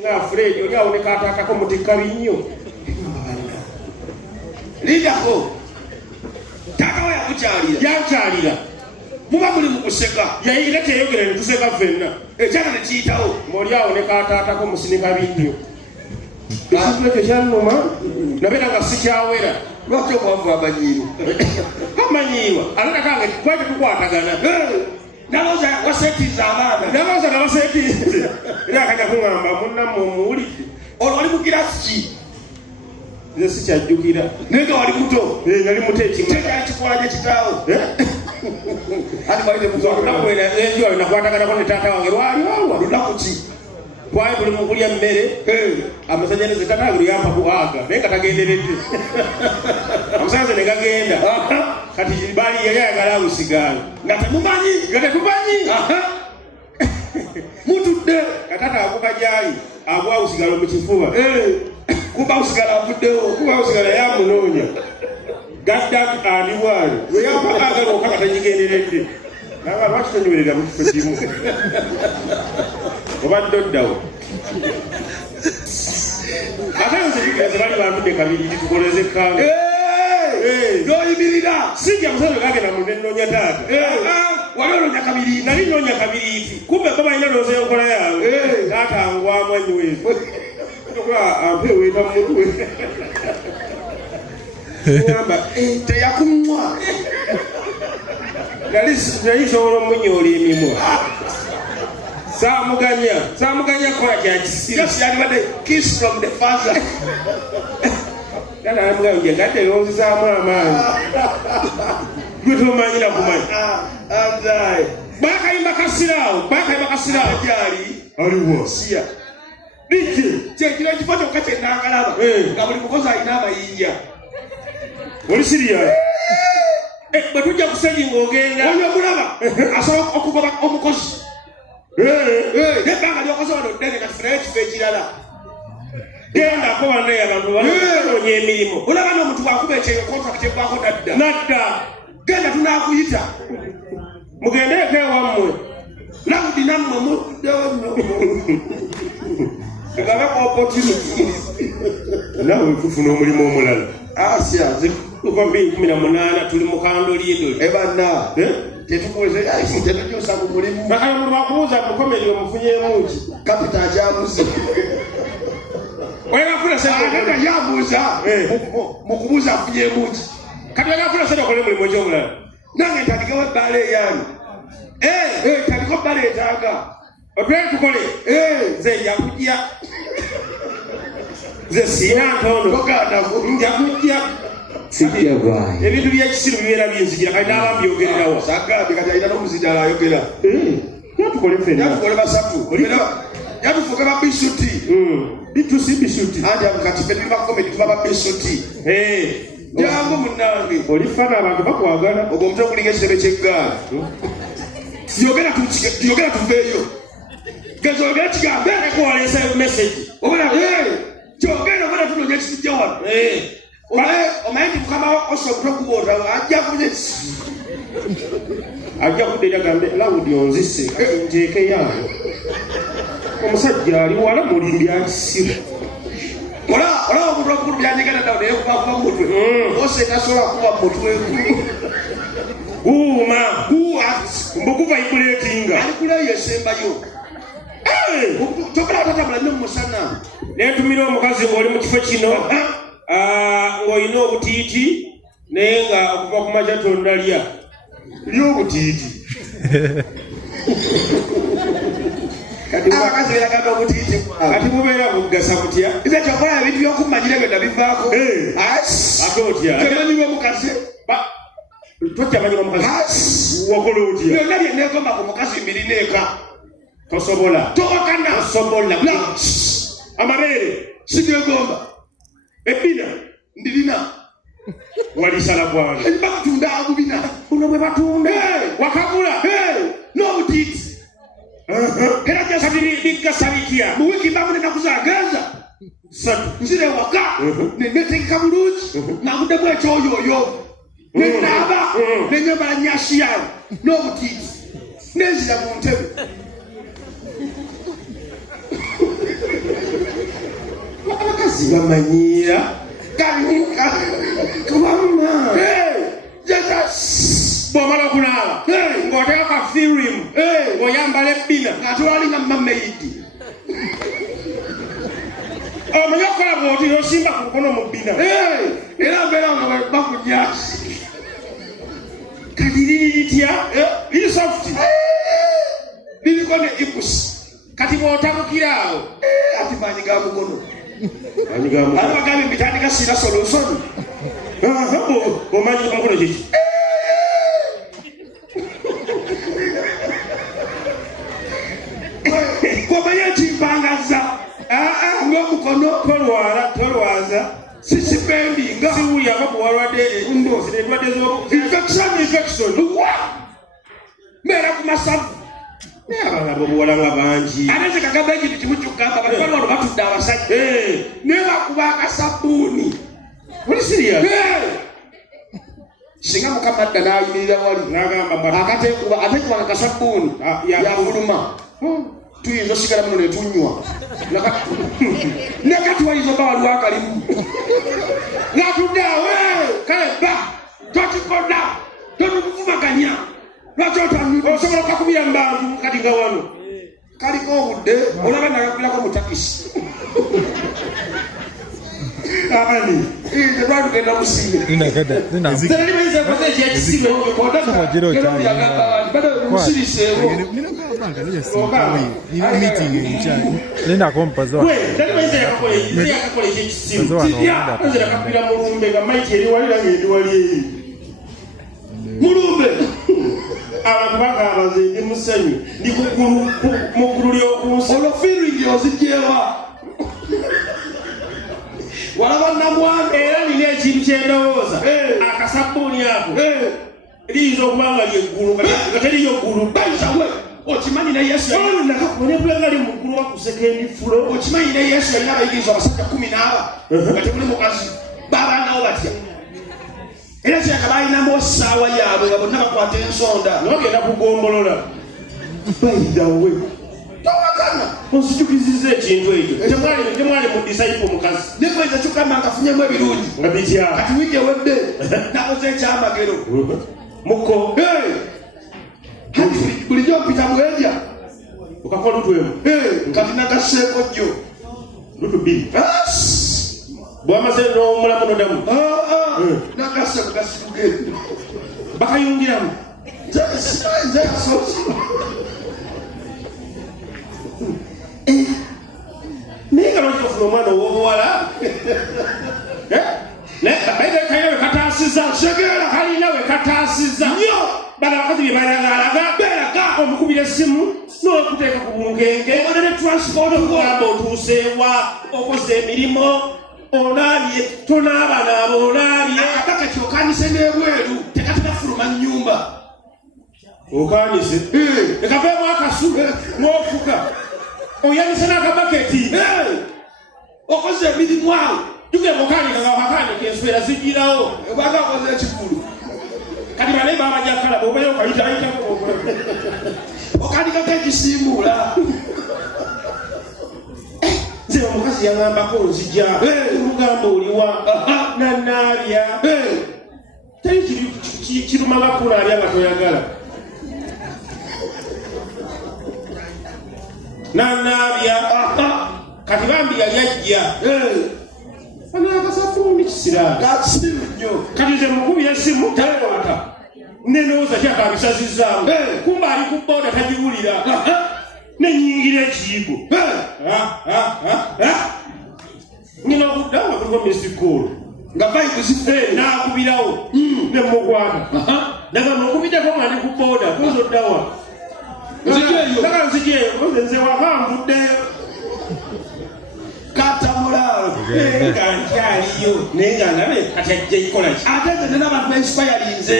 nga Fred oli awoneka atakako mutikkabi nnyo lidako tata we yakukyalira muba muli mukuseka yayira teyogera ne tuseka ffenna ekyana ne kiyitawo ng'oli awoneka atatako musinika binnyo ekintu ekyo kyannuma nabeera nga sikyawera lwaki omwavu amanyiirwa amanyiirwa aleka kange kwete tukwatagana nalooza wasetiiza abaana nalooza nabaseetiize era akaja kuŋŋamba munnammwe omuwulidde olwo oli mugirasi ki nze sikyajjukira naye nga wali muto nali muto ekikyali kikola gye kitaawo enjolo nakwataganako ne taata wange lwali wawa lunaku ki twali tuli mu kulya mmere amasanyalaze tatange yampa kuaga naye nga tagenderedde amasanyalaze ne gagenda kati bali yali ayagala abusigaana nga temumanyi mutudde katata akuka gyali agwa usigala mu kifuba kuba usigala avuddewo kuba usigala yamunoonya gadda aliwaali weyampa agala okaka tagigenderedde nanga lwaki tonyowerera mu kifo kimu obadde oddawo ate nze kigeze bali bantudde kabiri tukoleze ekkange noyimirira sijja musajja gagenda mu nenoonya taata wali onoonya kabiri nali noonya kabiriiti kumbe ko balina looza enkola yaabwe taata angwamu anyweezi ampeweeta mumutwe amba teyakumwa nali sobola omunyoola emimwa saamuganya kola kyakisira yalibadde kiss from the father naamugambye gadde loozizaamu amaanyi gwe tomanyira kumanyi bakayimba kasiraawo gyali aliwo siya lijje kyekiro ekifo kyokka kyenangalaba nga buli mukozi alina amayinja oli siriya bwe tujja kusenyi ng'ogenda oyo omulaba asobola okugoba omukozi nebbanga lyokoze wano ddene kati funayo ekifo ekirala gendako bannaye abantu banoonya emirimu olaba n'omuntu bwakuba ekyeyo kontrakiti egwako nadda genda tunaakuyita mugendeeko ewammwe lawudi nammwe muddewo nno egabe opportunity nawe tufuna omulimu omulala asya kuva 2018 tuli mu kandoliindoli ebanna tetujuusa ku mulimu bakalamu lwakubuuza mukomeri omufunyeemu ki kapita akyabuze oyagafuna sente yabuuza mu kubuuza afunyeemu ki kati oyagafuna sente okole mulimu ekyomulala nange ntandikewo ebbaala eyange tandika ebbaala etaaga otwere tukole nze njakujja nze siina ntono njakujja ebintu byekisiru bibeera byenzijira kati naaba mbyogererawo sagambe kati alina n'omuzidala ayogera natukole ffenna yatukole basatu yatufuuke babisuti bitusi bisuti anti kati ffe tuli bakomedi tuba babisuti jangu munnange olifana abantu bakwagala ogwo omutwe okulinga ekitebe ky'eggaali yogera tuveeyo geza oyogera kigambe ekuwalesa message obona kyogenda obona tunoonya ekitujja wano omaye nti mukama osa omutwe okuboota ajja kunyesi ajja kudde yagambe lawudi onzise nteeke yange omusajja ali wala mulimbi akisiru olaba omuntu okukulu byanyegenda dawo naye kubakuba mutwe ose tasobola kuba mutwe guuma mbukuva ikuleetinga alikuleyo esembayo tokala tatambula nnyo mumusana netumira omukazi ng'oli mu kifo kino ng'olina obutiiti naye nga okuva ku makya tondalya lya obutiiti abakazi beragamba obutiiti kati bubeera bugasa butya nze kyokola ebintu byokumanyira byo nabivaako ate otya temanyirwa omukazi tokyamanyirwa omukazi wakola otya byonna byenegomba ku mukazi mbirina eka tosobola towakana tosobola amabeere sigegomba ebina ndirina walisala gwange bakutunda agubina buno bwe batunda wakagula n'obutiiti era bigasa bitya mu wiiki mbamu nenaku zagenza nzira ewaka nenetegeka bulungi naguddemu ekyoyoyo nenaaba nenyambala nyasi yange n'obutiiti nenzira mu ntebe bakazi bamanyira Mama. bw'omala okunaaba ng'oteeka ka firimu ng'oyambala ebbina Atwalinga mama yidi. omanyi okukola bw'oti n'osimba ku mukono mu bbina Era mbeera nga bakunyasi. kati liri litya liri sofuti Liriko ne ipusi. kati bw'otabukira awo Ati maanyi ga mukono. anyigamu Abagambye mbitandika sira solusoni. omanyi omukono kiki Kwamanya nti mpangaza. Ng'omukono tolwaza sisipendi nga siwulya nga bwalwadde endwadde infection. Mbeera ku masavu. abaana bobuwala nga bangi Ate nze kagamba ekintu kimu kyokka nga bali wano batudde abasajja. Naye bakuba akasabbuuni. oli siriya Singa Mukama adda n'ayimirira wali n'agamba akateekuba ateekuba akasabbuuni yafuluma. Tuyinza osigala muno ne tunywa. Nakati wayinza oba waliwo akalimu. Ng'atudde awo kale bba tokikoda totuvumaganya. Lwaki otanywa? osobola okakubira mu bantu kati nga wano Kaliko obudde olaba nagakubirako mu takisi. ani Tebagenda musinga. zeri bayinza kukoza ekyekisibe teri bayinza yakakola ekyekisibe nze nakakubira mulumbe nga maiti eri wali nange ndi wali eri Mulumbe. abantu bagamba nze ndi musanyu ndi mu ggulu ly'okunsi Olwo feeling ozigyewa. Walaba namwana. era nina ekintu kyendowooza akasabbuuni ako liyinza okuba nga lyeggulu nga teriyo ggulu Bayisawe. Okimanyi ne Yesu yali. nakakubonebula nga li mu ggulu wakusekendi fulo Okimanyi ne Yesu yalina abayigiriza abasajja 14 nga temuli mukazi. Babaanawo batya. Era kyaka balinamu essaawa yaabwe nga bonna bakwata ensonda. nogenda kugombolola bayidawe Towakana. onsitukizizza ekintu ekyo temwali mu disaipo mukazi Nikweza kyokamba nkafunyemu ebirungi. nga bitya Kati wiiki ewedde nakoze ekyamagero. muko Bulijjo mpita bwejja. okakola lutwemu Kati nagasseeko jjo. lutu bbiri bwamaze n'omulamu nodamu Nagasse mugasitugende. bakayungiramu Nze yasoose. naye nga lwaki ofuna omwana ow'obuwala kalina we kataasiza kalina we kataasiza bano abakazi bye balagalaga beraga omukubira essimu n'okuteeka ku bunkenge onene transport okugamba otuuseewa okoze emirimu olaabye tonaabanaaba olaabye Akabaka kyokanise n'ebweru tekatebafuluma nnyumba. okanise ekaveemu akasu n'ofuka oyanise n'akabaketi Okoze emirimu awo. tugenda okanika nga wakanika enswera zigirawo Obaga okoze ekikulu. kati bane babajjakala bwobayo okayitayitako Okanikako ekisiimuula. nze omukazi yaŋambako nzija olugamba oliwa nanaabya teri kirumanga kunaabya nga toyagala nanaabya kati bambi yali ajja anakasafuuni kisiraaga Gasiru nnyo. kati nze mukubira essimu takwata nenowooza kyakabisazizaamu kumba ali ku booda tagiwulira nenyingira ekiyigo ngina okudda nga kuliko misikolo Nga vayibu zife. nakubirawo nemukwata naga nokubiddeko nga ndi ku booda kozoddawa naga nzijeyo koze nze waka nvuddeyo Katamulaalo. nga nkyaliyo naye nga ndabe kati ajja ikolaki Ate nze n'abantu bensipayalinze.